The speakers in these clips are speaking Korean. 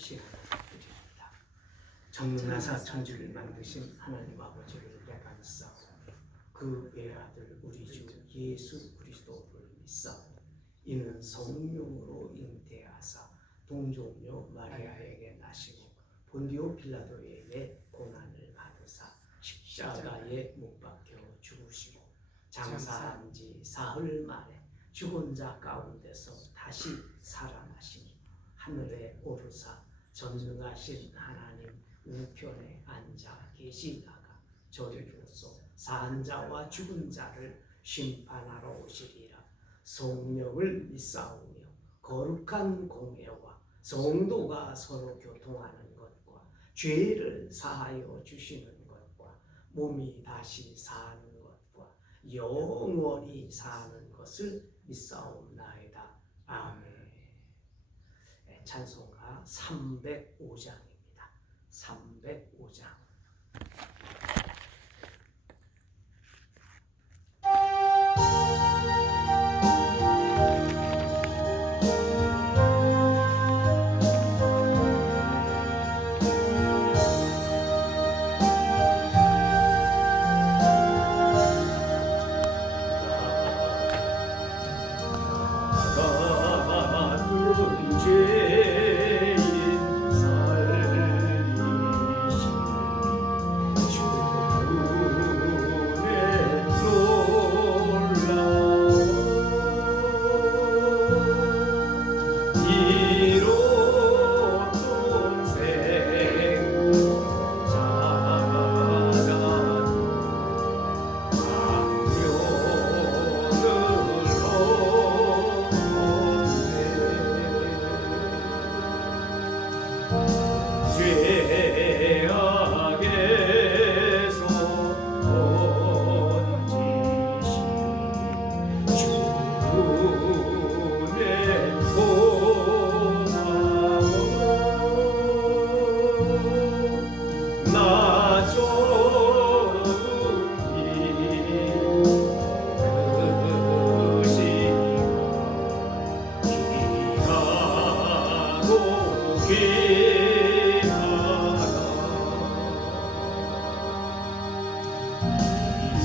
시간을 드립니다. 전능하사 천지를 만드신 하나님 아버지를 내가 믿사오니 그 외아들 우리 주 예수 그리스도를 믿사오니 이는 성령으로 잉태하사 동정녀 마리아에게 나시고 본디오 빌라도에게 고난을 받으사 십자가에 못 박혀 죽으시고 장사한 지 사흘 만에 죽은 자 가운데서 다시 살아나시니 하늘에 오르사 전능하신 하나님 우편에 앉아 계시다가 저리로서 산 자와 죽은 자를 심판하러 오시리라. 성령을 믿사오며 거룩한 공회와 성도가 서로 교통하는 것과 죄를 사하여 주시는 것과 몸이 다시 사는 것과 영원히 사는 것을 믿사옵나이다. 아멘. 찬송가 305장입니다. 305장.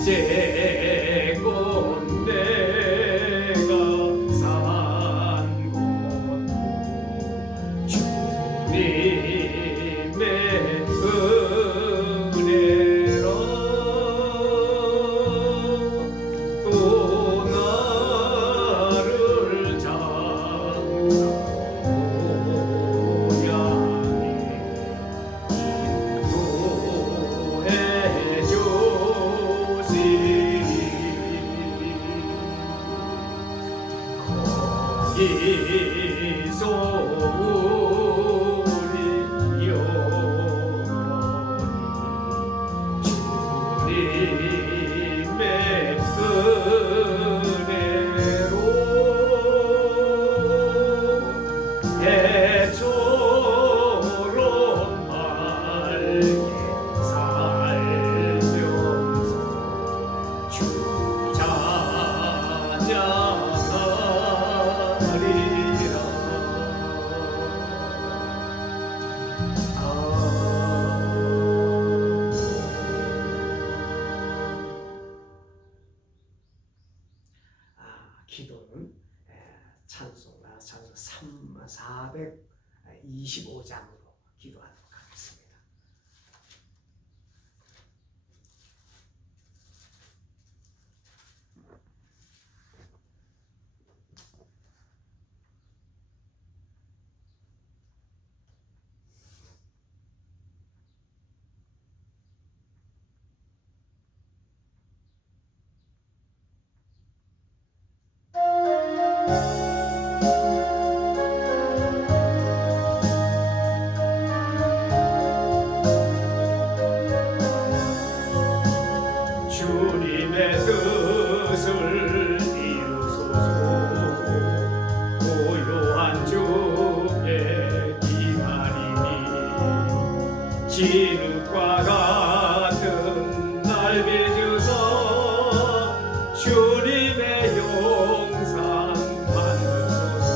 이제껏 내가 산 곳 주님의 은혜라. 또 나를 장사 거기서 우리 영원히 주님의 은혜로 해처럼 맑게 살면서 주 찬양하리라. 기도는 찬송가 425장으로 기도하도록 하겠습니다. 주님의 뜻을 이루소서. 고요한 주의 기다림이 진흙과 같은 날 빚으사 주님의 영상 만드소서.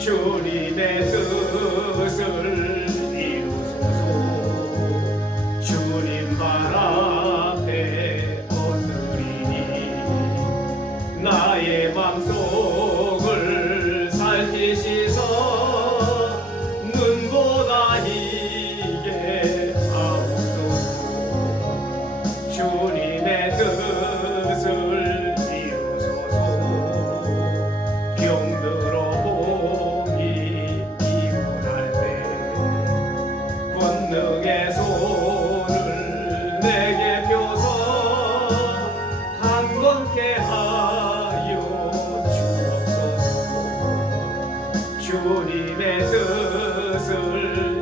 주님의 뜻 뜻을 이루소서. 주님 발 앞에 엎드리니 나의 맘속을 살피시서 눈보다 희게 하옵소서. 주님의 뜻을 이루소서. 병들어 몸이 피곤할 때 권능의 손을 내게 펴서 강건케 하여 주옵소서. 주님의 뜻을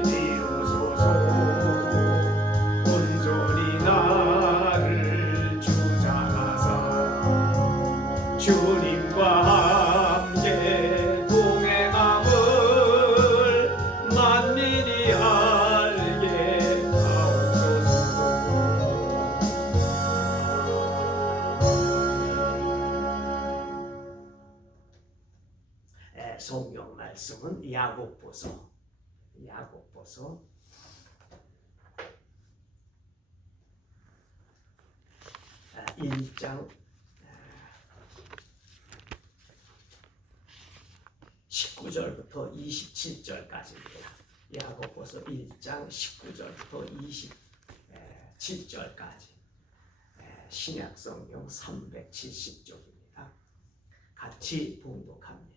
이루소서. 온전히 나를 주장하사 주님과 함께 동행함을 만민이 알게 하옵소서. 성경 말씀은 야고보서 1장 19절부터 27절까지입니다. 야고보서 1장 19절부터 27절까지 신약성경 370쪽입니다. 같이 봉독합니다.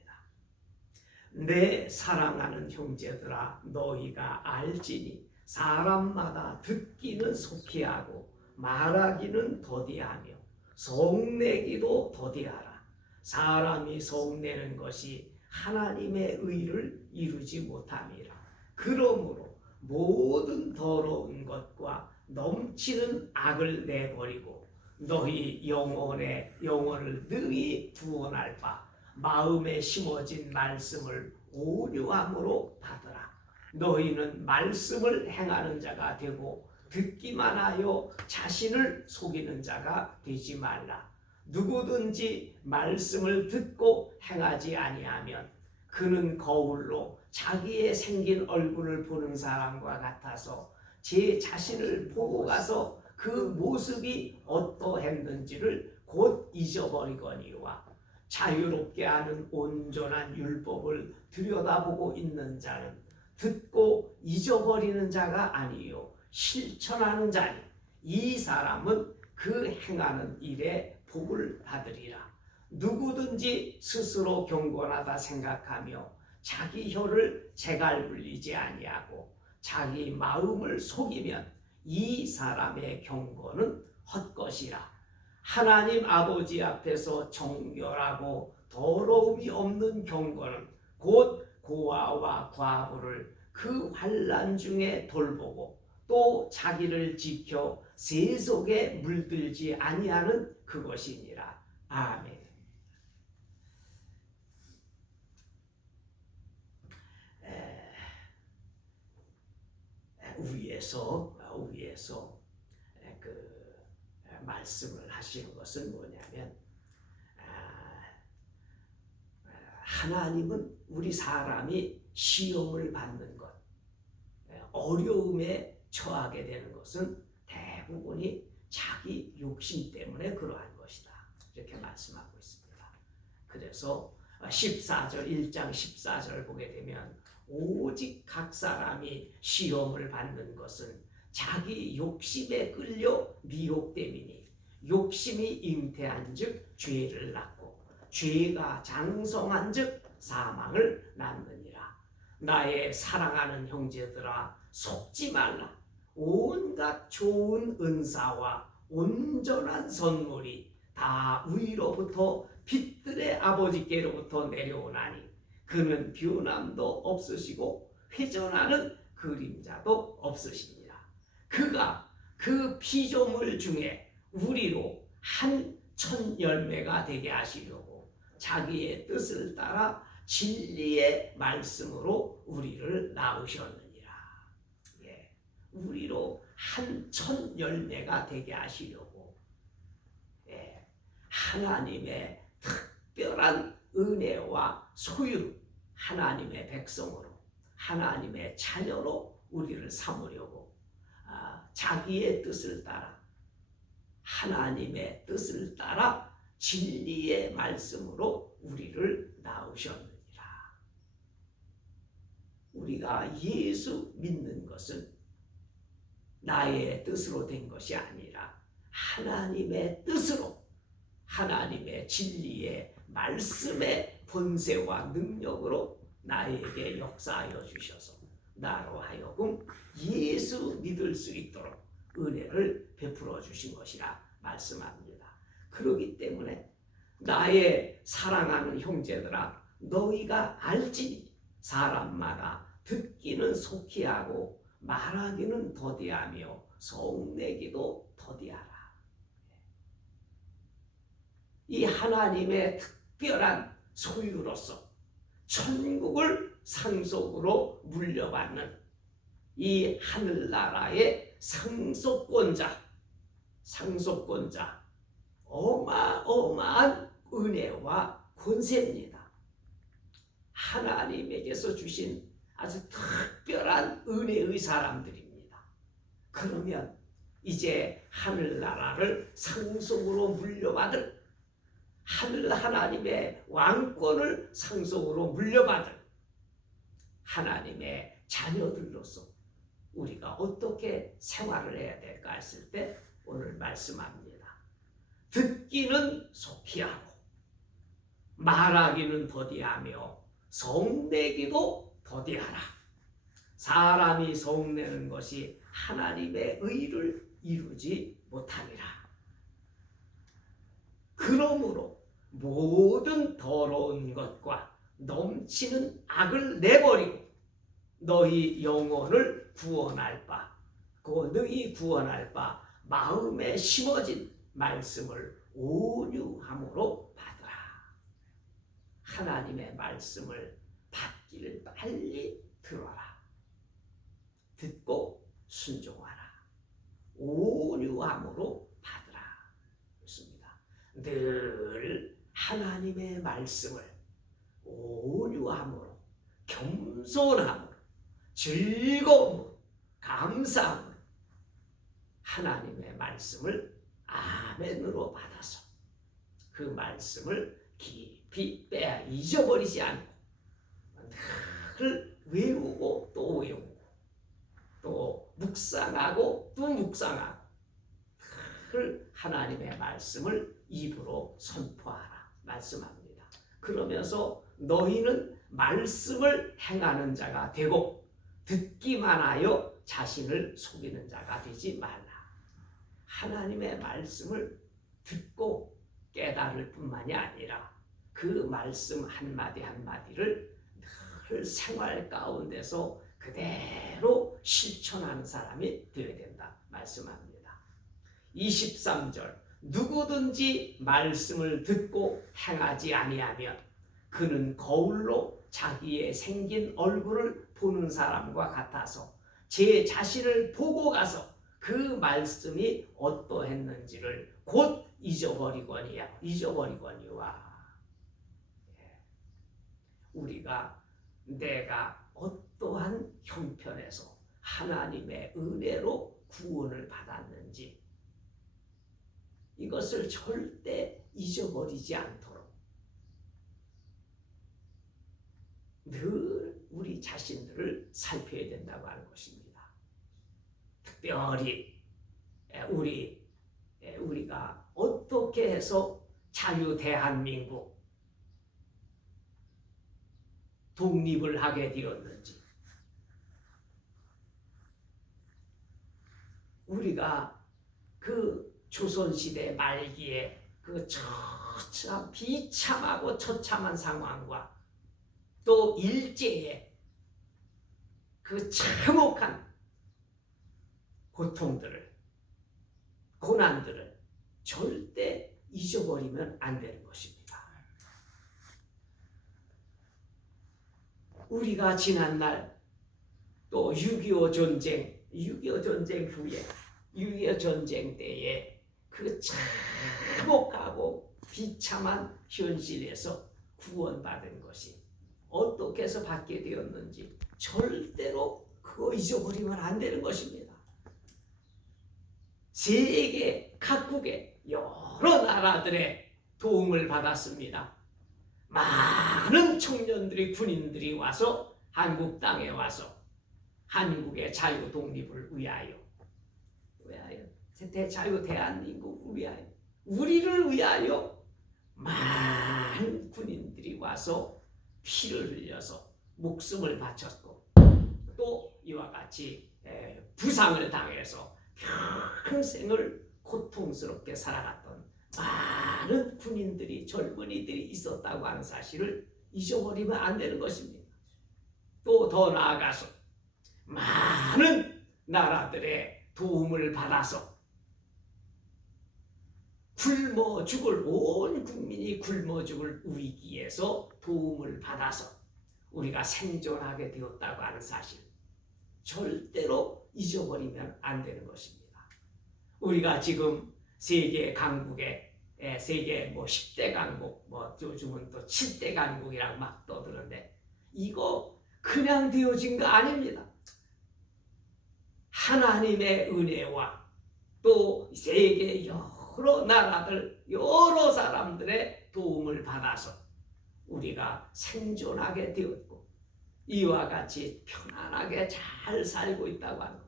내 사랑하는 형제들아, 너희가 알지니 사람마다 듣기는 속히 하고 말하기는 더디하며 성내기도 더디하라. 사람이 성내는 것이 하나님의 의를 이루지 못함이라. 그러므로 모든 더러운 것과 넘치는 악을 내버리고 너희 영혼을 능히 구원할 바 마음에 심어진 말씀을 온유함으로 받으라. 너희는 말씀을 행하는 자가 되고 듣기만 하여 자신을 속이는 자가 되지 말라. 누구든지 말씀을 듣고 행하지 아니하면 그는 거울로 자기의 생긴 얼굴을 보는 사람과 같아서 제 자신을 보고 가서 그 모습이 어떠했는지를 곧 잊어버리거니와 자유롭게 하는 온전한 율법을 들여다보고 있는 자는 듣고 잊어버리는 자가 아니요 실천하는 자니 이 사람은 그 행하는 일에 복을 받으리라. 누구든지 스스로 경건하다 생각하며 자기 혀를 재갈 불리지 아니하고 자기 마음을 속이면 이 사람의 경건은 헛것이라. 하나님 아버지 앞에서 정결하고 더러움이 없는 경건은 곧 고아와 과부를 그 환난 중에 돌보고 또 자기를 지켜 세속에 물들지 아니하는 그것이니라. 아멘. 위에서 그 말씀을 하시는 것은 뭐냐면 하나님은 우리 사람이 시험을 받는 것, 어려움에 처하게 되는 것은 대부분이 자기 욕심 때문에 그러한 것이다. 이렇게 말씀하고 있습니다. 그래서 14절 1장 14절 보게 되면 오직 각 사람이 시험을 받는 것은 자기 욕심에 끌려 미혹됨이니 욕심이 잉태한즉 죄를 낳고 죄가 장성한즉 사망을 낳느니라. 나의 사랑하는 형제들아, 속지 말라. 온갖 좋은 은사와 온전한 선물이 다 위로부터 빛들의 아버지께로부터 내려오나니 그는 변함도 없으시고 회전하는 그림자도 없으시니라. 그가 그 피조물 중에 우리로 한 천 열매가 되게 하시려고 자기의 뜻을 따라 진리의 말씀으로 우리를 낳으셨느니라. 우리로 한 천 열매가 되게 하시려고 하나님의 특별한 은혜와 소유, 하나님의 백성으로 하나님의 자녀로 우리를 삼으려고 자기의 뜻을 따라 하나님의 뜻을 따라 진리의 말씀으로 우리를 낳으셨느니라. 우리가 예수 믿는 것은 나의 뜻으로 된 것이 아니라 하나님의 뜻으로 하나님의 진리의 말씀의 본세와 능력으로 나에게 역사하여 주셔서 나로 하여금 예수 믿을 수 있도록 은혜를 베풀어 주신 것이라 말씀합니다. 그렇기 때문에 나의 사랑하는 형제들아, 너희가 알지니 사람마다 듣기는 속히 하고 말하기는 더디하며 성내기도 더디하라. 이 하나님의 특별한 소유로서 천국을 상속으로 물려받는 이 하늘나라의 상속권자 어마어마한 은혜와 권세입니다. 하나님에게서 주신 아주 특별한 은혜의 사람들입니다. 그러면 이제 하늘나라를 상속으로 물려받을 하나님의 왕권을 상속으로 물려받을 하나님의 자녀들로서 우리가 어떻게 생활을 해야 될까 했을 때 오늘 말씀합니다. 듣기는 속히 하고 말하기는 더디하며 성내기도 더디하라. 사람이 성내는 것이 하나님의 의를 이루지 못하니라. 그러므로 모든 더러운 것과 넘치는 악을 내버리고 너희 영혼을 구원할 바, 너희 구원할 바 마음에 심어진 말씀을 온유함으로 받으라. 하나님의 말씀을 받기를 빨리 들어라. 듣고 순종하라. 온유함으로 받으라. 그렇습니다. 늘 하나님의 말씀을 온유함으로, 겸손함으로, 즐거움으로, 감사함으로 하나님의 말씀을 아멘으로 받아서 그 말씀을 깊이 빼야 잊어버리지 않고 늘 외우고 또 외우고 또 묵상하고 또 묵상하고 늘 하나님의 말씀을 입으로 선포하라 말씀합니다. 그러면서 너희는 말씀을 행하는 자가 되고 듣기만 하여 자신을 속이는 자가 되지 말라. 하나님의 말씀을 듣고 깨달을 뿐만이 아니라 그 말씀 한마디 한마디를 늘 생활 가운데서 그대로 실천하는 사람이 되어야 된다 말씀합니다. 23절 누구든지 말씀을 듣고 행하지 아니하면 그는 거울로 자기의 생긴 얼굴을 보는 사람과 같아서 제 자신을 보고 가서 그 말씀이 어떠했는지를 곧 잊어버리거니와 우리가 내가 어떠한 형편에서 하나님의 은혜로 구원을 받았는지 이것을 절대 잊어버리지 않도록 늘 우리 자신들을 살펴야 된다고 하는 것입니다. 특별히 우리가 어떻게 해서 자유 대한민국 독립을 하게 되었는지, 우리가 그 조선시대 말기에 그 비참하고 처참한 상황과 또 일제의 그 참혹한 고통들을, 고난들을 절대 잊어버리면 안 되는 것입니다. 우리가 지난날 또 6.25 전쟁 후에 6.25 전쟁 때에 그 참혹하고 비참한 현실에서 구원받은 것이 어떻게 해서 받게 되었는지 절대로 그거 잊어버리면 안 되는 것입니다. 세계 각국의 여러 나라들의 도움을 받았습니다. 많은 청년들이 군인들이 와서 한국 땅에 와서 한국의 자유 독립을 위하여 자유 대한민국을 위하여 우리를 위하여 많은 군인들이 와서 피를 흘려서 목숨을 바쳤고 또 이와 같이 부상을 당해서 평생을 고통스럽게 살아갔던 많은 군인들이 젊은이들이 있었다고 하는 사실을 잊어버리면 안 되는 것입니다. 또 더 나아가서 많은 나라들의 도움을 받아서 굶어 죽을 온 국민이 굶어 죽을 위기에서 도움을 받아서 우리가 생존하게 되었다고 하는 사실 절대로 잊어버리면 안 되는 것입니다. 우리가 지금 세계 강국에 세계 10대 강국 요즘은 또 7대 강국이라고 막 떠드는데 이거 그냥 되어진 거 아닙니다. 하나님의 은혜와 또 세계 여러 나라들 여러 사람들의 도움을 받아서 우리가 생존하게 되었고 이와 같이 편안하게 잘 살고 있다고 하는 것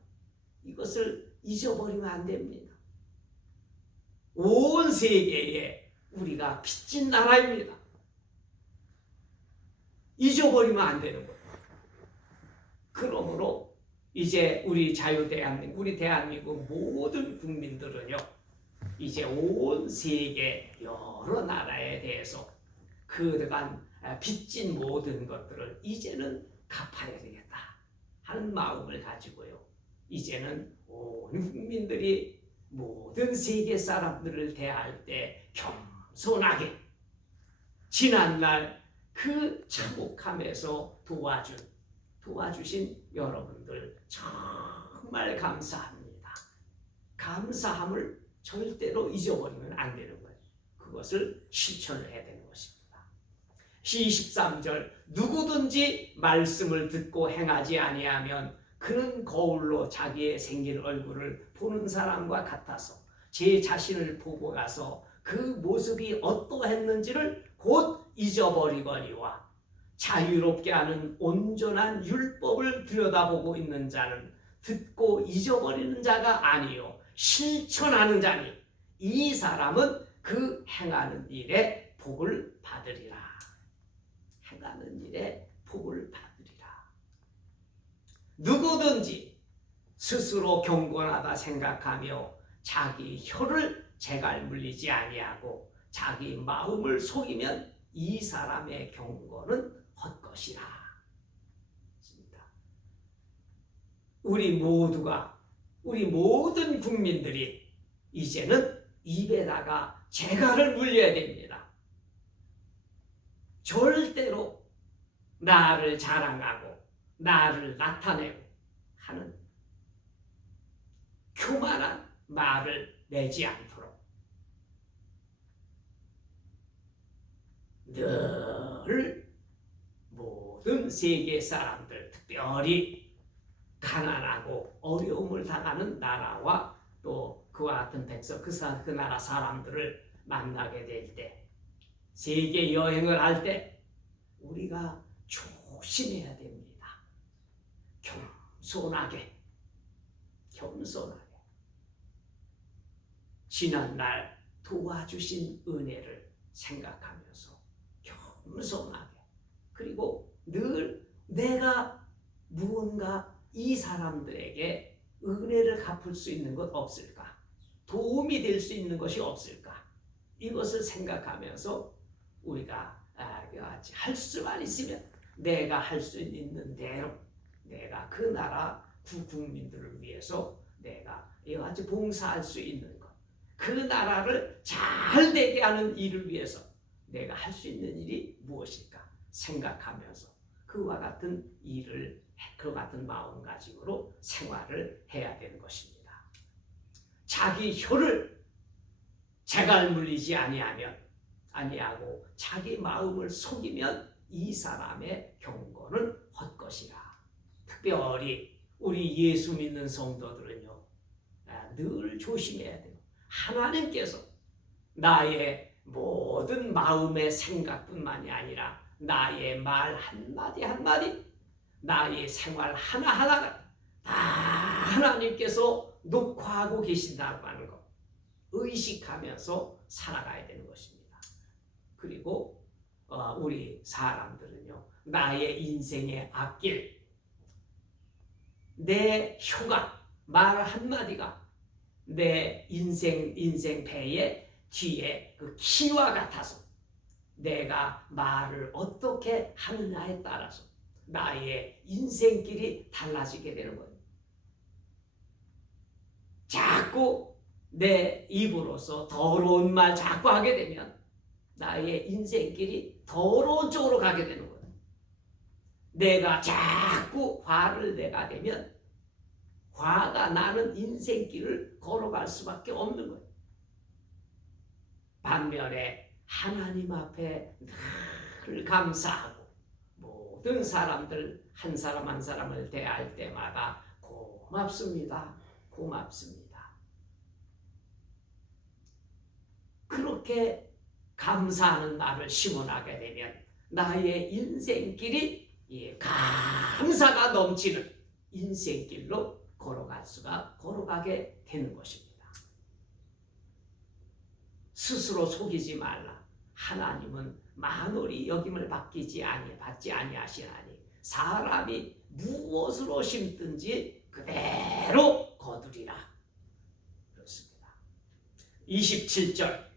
이것을 잊어버리면 안 됩니다. 온 세계에 우리가 빚진 나라입니다. 잊어버리면 안 되는 거예요. 그러므로 이제 우리 자유대한민국, 우리 대한민국 모든 국민들은요, 이제 온 세계 여러 나라에 대해서 그간 빚진 모든 것들을 이제는 갚아야 되겠다 하는 마음을 가지고요. 이제는 온 국민들이 모든 세계 사람들을 대할 때 겸손하게 지난날 그 참혹함에서 도와주신 여러분들 정말 감사합니다. 감사함을 절대로 잊어버리면 안 되는 거예요. 그것을 실천을 해야 되는 것입니다. 시 13절 누구든지 말씀을 듣고 행하지 아니하면 그는 거울로 자기의 생긴 얼굴을 보는 사람과 같아서 제 자신을 보고 가서 그 모습이 어떠했는지를 곧 잊어버리거니와 자유롭게 하는 온전한 율법을 들여다보고 있는 자는 듣고 잊어버리는 자가 아니요 실천하는 자니 이 사람은 그 행하는 일에 복을 받으리라. 행하는 일에 복을 받으리라. 누구든지 스스로 경건하다 생각하며 자기 혀를 재갈 물리지 아니하고 자기 마음을 속이면 이 사람의 경건은 헛것이라. 우리 모든 국민들이 이제는 입에다가 재갈을 물려야 됩니다. 절대로 나를 자랑하고 나를 나타내고 하는 교만한 말을 내지 않도록 늘 모든 세계 사람들, 특별히 가난하고 어려움을 당하는 나라와 또 그와 같은 백성, 그 나라 사람들을 만나게 될 때, 세계 여행을 할 때 우리가 조심해야 됩니다. 겸손하게 지난날 도와주신 은혜를 생각하면서 겸손하게, 그리고 늘 내가 무언가 이 사람들에게 은혜를 갚을 수 있는 것 없을까? 도움이 될 수 있는 것이 없을까? 이것을 생각하면서 우리가 할 수만 있으면 내가 할 수 있는 대로 내가 그 나라 국민들을 위해서 내가 이와 같이 봉사할 수 있는 것, 그 나라를 잘 되게 하는 일을 위해서 내가 할 수 있는 일이 무엇일까 생각하면서 그와 같은 일을, 그 같은 마음가짐으로 생활을 해야 되는 것입니다. 자기 혀를 재갈 물리지 아니하고 자기 마음을 속이면 이 사람의 경건은 헛것이라. 특별히 우리 예수 믿는 성도들은요, 늘 조심해야 돼요. 하나님께서 나의 모든 마음의 생각뿐만이 아니라 나의 말 한마디 한마디, 나의 생활 하나하나가 다 하나님께서 녹화하고 계신다고 하는 것 의식하면서 살아가야 되는 것입니다. 그리고 우리 사람들은요, 나의 인생의 앞길, 내 혀가, 말 한마디가 내 인생 배의 뒤에 그 키와 같아서 내가 말을 어떻게 하느냐에 따라서 나의 인생길이 달라지게 되는 거예요. 자꾸 내 입으로서 더러운 말 자꾸 하게 되면 나의 인생길이 더러운 쪽으로 가게 되는 거예요. 내가 자꾸 화를 내가 되면 화가 나는 인생길을 걸어갈 수밖에 없는 거예요. 반면에 하나님 앞에 늘 감사하고 모든 사람들 한 사람 한 사람을 대할 때마다 고맙습니다. 고맙습니다. 그렇게 감사하는 말을 심어나게 되면 나의 인생길이 감사가 넘치는 인생길로 걸어가게 되는 것입니다. 스스로 속이지 말라. 하나님은 만홀히 여김을 받지 아니하시나니 사람이 무엇으로 심든지 그대로 거두리라. 그렇습니다. 27절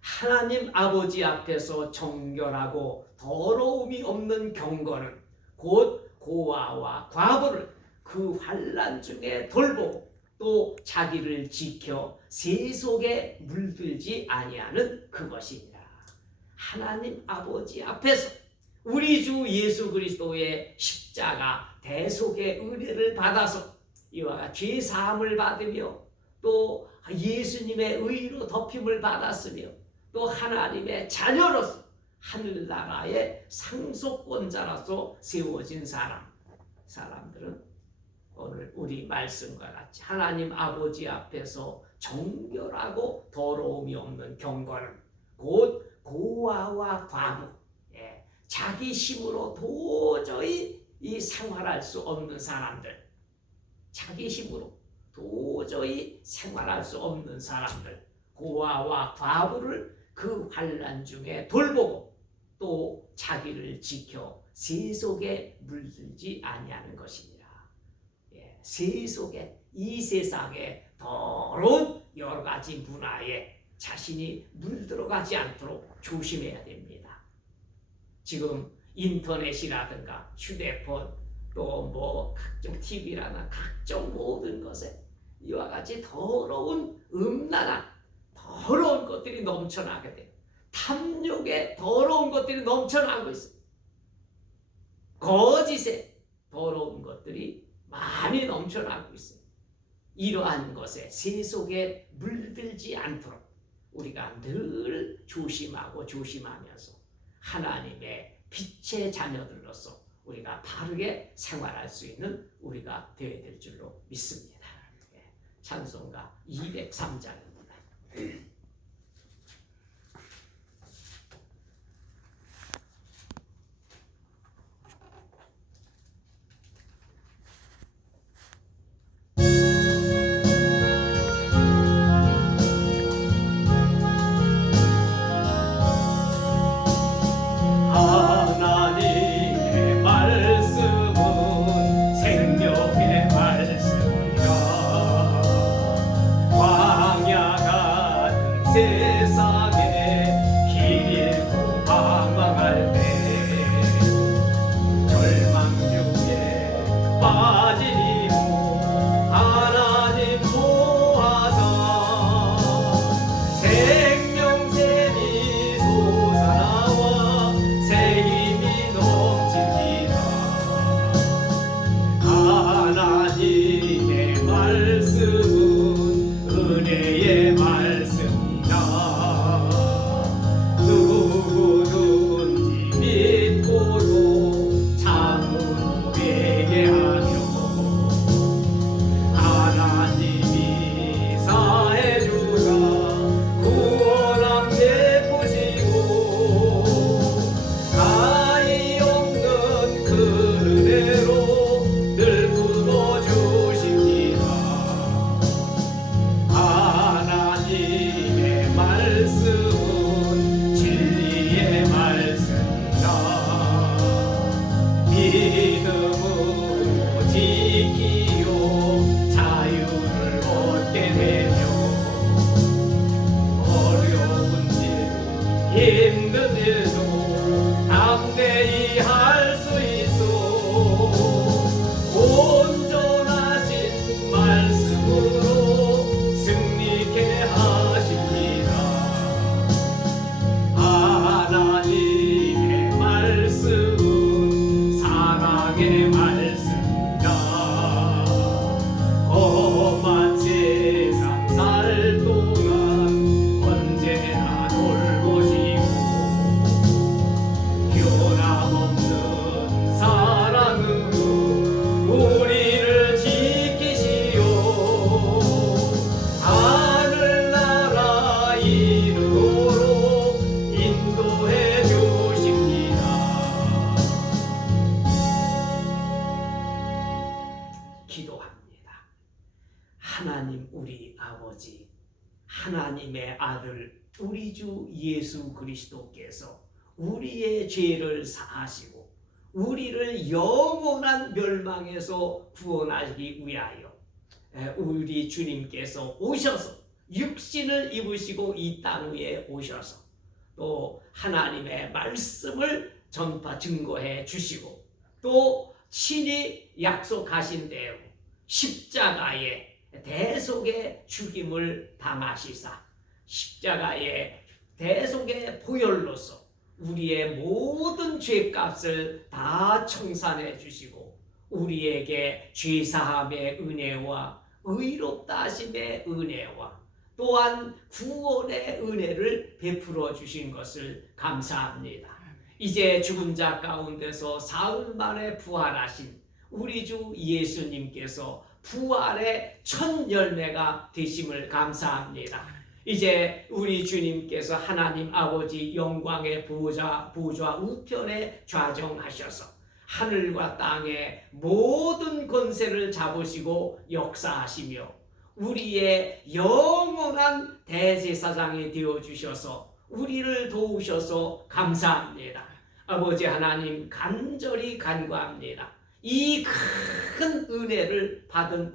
하나님 아버지 앞에서 정결하고 더러움이 없는 경건은 곧 고아와 과부를 그 환난 중에 돌보고 또 자기를 지켜 세속에 물들지 아니하는 그것이니라. 하나님 아버지 앞에서 우리 주 예수 그리스도의 십자가 대속의 은혜를 받아서 이와 같이 죄 사함을 받으며 또 예수님의 의로 덮임을 받았으며 또 하나님의 자녀로서 하늘나라의 상속권자로서 세워진 사람들은 오늘 우리 말씀과 같이 하나님 아버지 앞에서 정결하고 더러움이 없는 경건은 곧 고아와 과부, 자기 힘으로 도저히 생활할 수 없는 사람들, 자기 힘으로 도저히 생활할 수 없는 사람들, 고아와 과부를 그 환난 중에 돌보고 또 자기를 지켜 세속에 물들지 아니하는 것이니라. 세속에, 이 세상에 더러운 여러 가지 문화에 자신이 물들어가지 않도록 조심해야 됩니다. 지금 인터넷이라든가 휴대폰 또 각종 TV라나 각종 모든 것에 이와 같이 더러운 음란한 더러운 것들이 넘쳐나게 돼요. 탐욕의 더러운 것들이 넘쳐나고 있어요. 거짓의 더러운 것들이 많이 넘쳐나고 있어요. 이러한 것에 세속에 물들지 않도록 우리가 늘 조심하면서 하나님의 빛의 자녀들로서 우리가 바르게 생활할 수 있는 우리가 되어야 될 줄로 믿습니다. 찬송가 203장입니다. 하나님의 말씀은 생명의 말씀이라 광야 같은 기도합니다. 하나님 우리 아버지, 하나님의 아들 우리 주 예수 그리스도께서 우리의 죄를 사하시고 우리를 영원한 멸망에서 구원하기 위하여 우리 주님께서 오셔서 육신을 입으시고 이 땅 위에 오셔서 또 하나님의 말씀을 전파 증거해 주시고 또 친히 약속하신 대로 십자가의 대속의 죽임을 당하시사 십자가의 대속의 보혈로서 우리의 모든 죄값을 다 청산해 주시고 우리에게 죄사함의 은혜와 의롭다 하심의 은혜와 또한 구원의 은혜를 베풀어 주신 것을 감사합니다. 이제 죽은 자 가운데서 사흘 만에 부활하신 우리 주 예수님께서 부활의 첫 열매가 되심을 감사합니다. 이제 우리 주님께서 하나님 아버지 영광의 보좌 우편에 좌정하셔서 하늘과 땅의 모든 권세를 잡으시고 역사하시며 우리의 영원한 대제사장이 되어주셔서 우리를 도우셔서 감사합니다. 아버지 하나님 간절히 간구합니다. 이 큰 은혜를 받은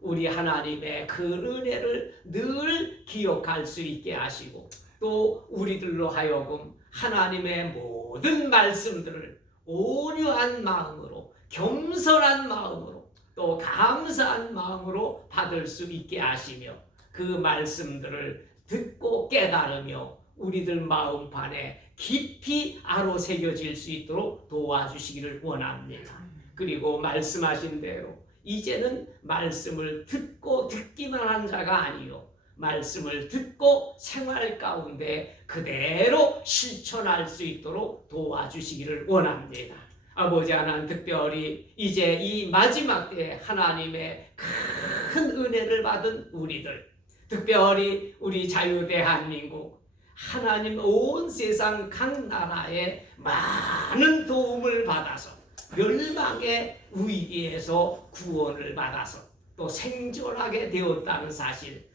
우리 하나님의 그 은혜를 늘 기억할 수 있게 하시고 또 우리들로 하여금 하나님의 모든 말씀들을 온유한 마음으로 겸손한 마음으로 또 감사한 마음으로 받을 수 있게 하시며 그 말씀들을 듣고 깨달으며 우리들 마음판에 깊이 아로새겨질 수 있도록 도와주시기를 원합니다. 그리고 말씀하신 대로 이제는 말씀을 듣기만 한 자가 아니요 말씀을 듣고 생활 가운데 그대로 실천할 수 있도록 도와주시기를 원합니다. 아버지 하나님 특별히 이제 이 마지막 때에 하나님의 큰 은혜를 받은 우리들 특별히 우리 자유대한민국 하나님 온 세상 각 나라에 많은 도움을 받아서 멸망의 위기에서 구원을 받아서 또 생존하게 되었다는 사실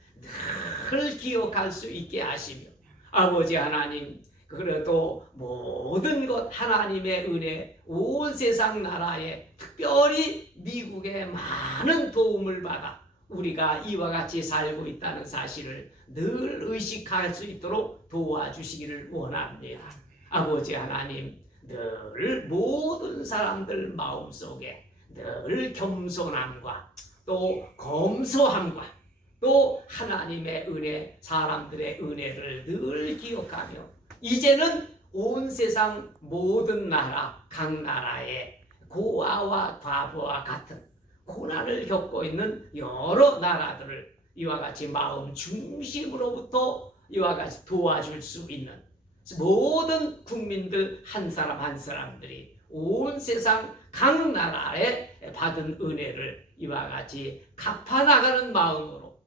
늘 기억할 수 있게 하시며 아버지 하나님 그래도 모든 것 하나님의 은혜 온 세상 나라에 특별히 미국에 많은 도움을 받아 우리가 이와 같이 살고 있다는 사실을 늘 의식할 수 있도록 도와주시기를 원합니다. 아버지 하나님 늘 모든 사람들 마음속에 늘 겸손함과 또 검소함과 또 하나님의 은혜 사람들의 은혜를 늘 기억하며 이제는 온 세상 모든 나라 각 나라에 고아와 과부와 같은 고난을 겪고 있는 여러 나라들을 이와 같이 마음 중심으로부터 이와 같이 도와줄 수 있는 모든 국민들 한 사람 한 사람들이 온 세상 각 나라에 받은 은혜를 이와 같이 갚아나가는 마음으로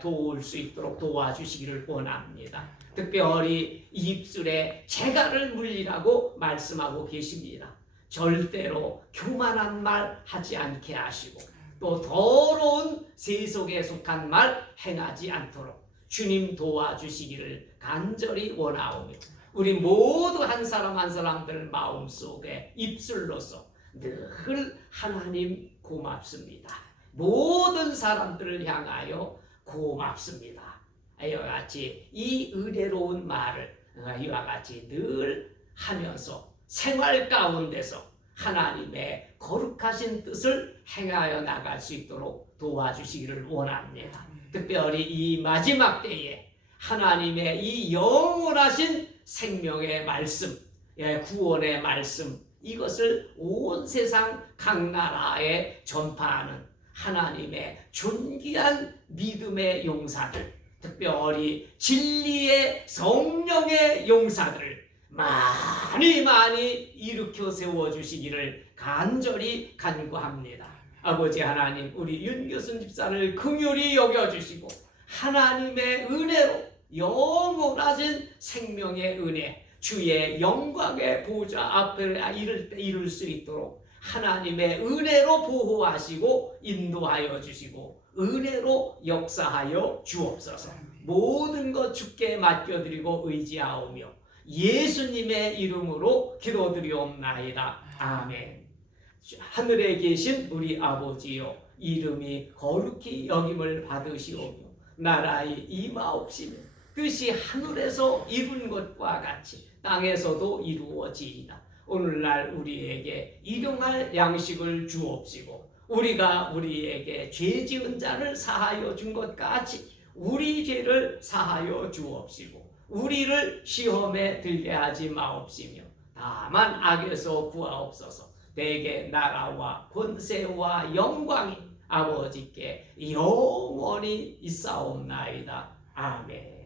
도울 수 있도록 도와주시기를 원합니다. 특별히 입술에 재갈을 물리라고 말씀하고 계십니다. 절대로 교만한 말 하지 않게 하시고 또 더러운 세속에 속한 말 행하지 않도록 주님 도와주시기를 간절히 원하오며 우리 모두 한 사람 한 사람들 마음속에 입술로서 늘 하나님 고맙습니다. 모든 사람들을 향하여 고맙습니다. 이와 같이 이 은혜로운 말을 이와 같이 늘 하면서 생활 가운데서 하나님의 거룩하신 뜻을 행하여 나갈 수 있도록 도와주시기를 원합니다. 특별히 이 마지막 때에 하나님의 이 영원하신 생명의 말씀, 구원의 말씀 이것을 온 세상 각 나라에 전파하는 하나님의 존귀한 믿음의 용사들 특별히 진리의 성령의 용사들을 많이 일으켜 세워주시기를 간절히 간구합니다. 아버지 하나님 우리 윤교순 집사를 긍휼히 여겨주시고 하나님의 은혜로 영원하신 생명의 은혜 주의 영광의 보좌 앞에 이룰 수 있도록 하나님의 은혜로 보호하시고 인도하여 주시고 은혜로 역사하여 주옵소서. 모든 것 주께 맡겨드리고 의지하오며 예수님의 이름으로 기도드리옵나이다. 아멘. 하늘에 계신 우리 아버지여, 이름이 거룩히 여김을 받으시오며 나라의 임하옵시며 뜻이 하늘에서 이룬 것과 같이 땅에서도 이루어지이다. 오늘날 우리에게 일용할 양식을 주옵시고 우리가 우리에게 죄 지은 자를 사하여 준 것 같이 우리 죄를 사하여 주옵시고 우리를 시험에 들게 하지 마옵시며 다만 악에서 구하옵소서. 대개 나라와 권세와 영광이 아버지께 영원히 있사옵나이다. 아멘.